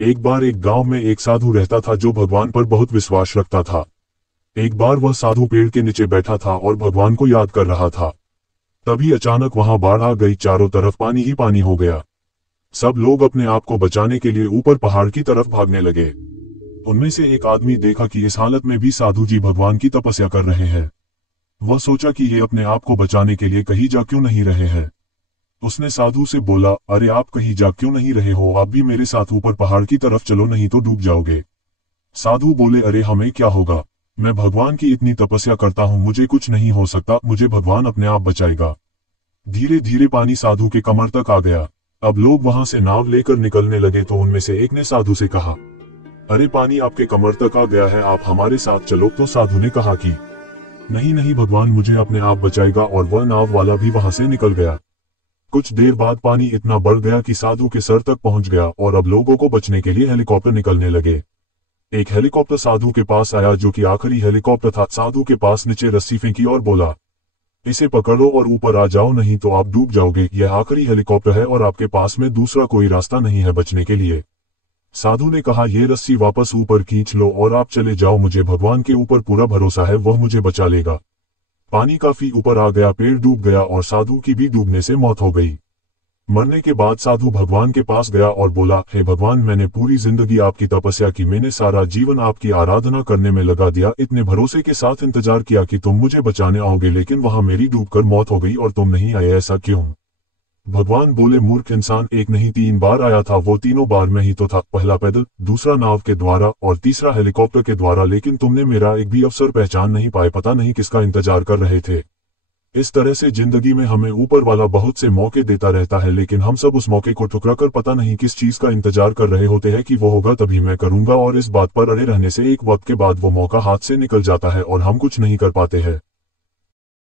एक बार एक गांव में एक साधु रहता था जो भगवान पर बहुत विश्वास रखता था। एक बार वह साधु पेड़ के नीचे बैठा था और भगवान को याद कर रहा था। तभी अचानक वहां बाढ़ आ गई, चारों तरफ पानी ही पानी हो गया। सब लोग अपने आप को बचाने के लिए ऊपर पहाड़ की तरफ भागने लगे। उनमें से एक आदमी देखा कि इस हालत में भी साधु जी भगवान की तपस्या कर रहे हैं। वह सोचा कि ये अपने आप को बचाने के लिए कहीं जा क्यों नहीं रहे हैं। उसने साधु से बोला, अरे आप कहीं जा क्यों नहीं रहे हो, आप भी मेरे साथ ऊपर पहाड़ की तरफ चलो, नहीं तो डूब जाओगे। साधु बोले, अरे हमें क्या होगा, मैं भगवान की इतनी तपस्या करता हूँ, मुझे कुछ नहीं हो सकता, मुझे भगवान अपने आप बचाएगा। धीरे धीरे पानी साधु के कमर तक आ गया। अब लोग वहां से नाव लेकर निकलने लगे तो उनमें से एक ने साधु से कहा, अरे पानी आपके कमर तक आ गया है, आप हमारे साथ चलो। तो साधु ने कहा कि नहीं नहीं, भगवान मुझे अपने आप बचाएगा, और वह नाव वाला भी वहां से निकल गया। कुछ देर बाद पानी इतना बढ़ गया कि साधु के सर तक पहुंच गया और अब लोगों को बचने के लिए हेलीकॉप्टर निकलने लगे। एक हेलीकॉप्टर साधु के पास आया जो कि आखिरी हेलीकॉप्टर था। साधु के पास नीचे रस्सी फेंकी और बोला, इसे पकड़ो और ऊपर आ जाओ, नहीं तो आप डूब जाओगे। यह आखिरी हेलीकॉप्टर है और आपके पास में दूसरा कोई रास्ता नहीं है बचने के लिए। साधु ने कहा, ये रस्सी वापस ऊपर खींच लो और आप चले जाओ, मुझे भगवान के ऊपर पूरा भरोसा है, वह मुझे बचा लेगा। पानी काफी ऊपर आ गया, पेड़ डूब गया और साधु की भी डूबने से मौत हो गई। मरने के बाद साधु भगवान के पास गया और बोला, हे भगवान, मैंने पूरी जिंदगी आपकी तपस्या की, मैंने सारा जीवन आपकी आराधना करने में लगा दिया, इतने भरोसे के साथ इंतजार किया कि तुम मुझे बचाने आओगे, लेकिन वहां मेरी डूबकर मौत हो गई और तुम नहीं आए, ऐसा क्यों? भगवान बोले, मूर्ख इंसान, एक नहीं 3 बार आया था, वो तीनों बार में ही तो था, पहला पैदल, दूसरा नाव के द्वारा और तीसरा हेलीकॉप्टर के द्वारा, लेकिन तुमने मेरा एक भी अवसर पहचान नहीं पाए, पता नहीं किसका इंतजार कर रहे थे। इस तरह से जिंदगी में हमें ऊपर वाला बहुत से मौके देता रहता है, लेकिन हम सब उस मौके को ठुकरा कर पता नहीं किस चीज का इंतजार कर रहे होते हैं कि वो होगा तभी मैं करूंगा, और इस बात पर अड़े रहने से एक वक्त के बाद वो मौका हाथ से निकल जाता है और हम कुछ नहीं कर पाते हैं।